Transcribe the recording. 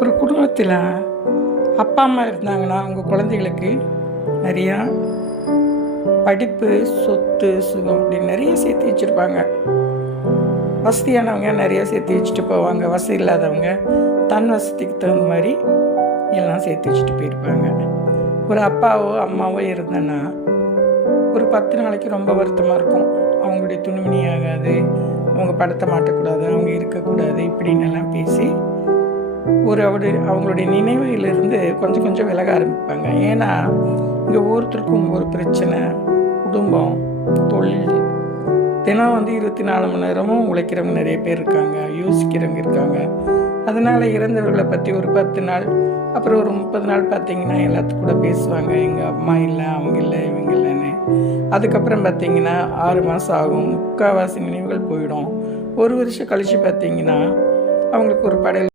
ஒரு குடும்பத்தில் அப்பா அம்மா இருந்தாங்கன்னா அவங்க குழந்தைகளுக்கு நிறையா படிப்பு, சொத்து, சுகம் அப்படின்னு நிறைய சேர்த்து வச்சுருப்பாங்க. வசதியானவங்க நிறைய சேர்த்து வச்சுட்டு போவாங்க. வசதி இல்லாதவங்க தன் வசதிக்கு தகுந்த மாதிரி எல்லாம் சேர்த்து வச்சுட்டு போயிருப்பாங்க. ஒரு அப்பாவோ அம்மாவோ இருந்தேன்னா ஒரு 10 நாளைக்கு ரொம்ப வருத்தமாக இருக்கும். அவங்களுடைய துணிமணி ஆகாது, அவங்க படத்தை மாட்டக்கூடாது, அவங்க இருக்கக்கூடாது, இப்படின்னு எல்லாம் பேசி அவங்களுடைய நினைவிலிருந்து கொஞ்சம் கொஞ்சம் விலக ஆரம்பிப்பாங்க. ஏன்னா இங்கே ஒவ்வொருத்தருக்கும் ஒரு பிரச்சனை, குடும்பம், தொழில், தினம் 24 மணி நேரமும் உழைக்கிறவங்க நிறைய பேர் இருக்காங்க, யோசிக்கிறவங்க இருக்காங்க. அதனால் இறந்தவர்களை பற்றி ஒரு 10 நாள், அப்புறம் ஒரு 30 நாள் பார்த்திங்கன்னா எல்லாத்துக்கும் கூட பேசுவாங்க. எங்கள் அம்மா இல்லை, அவங்க இல்லை, இவங்க இல்லைன்னு. அதுக்கப்புறம் பார்த்திங்கன்னா 6 மாதம் ஆகும், முக்கால்வாசி நினைவுகள் போயிடும். ஒரு வருஷம் கழித்து பார்த்திங்கன்னா அவங்களுக்கு ஒரு படையல்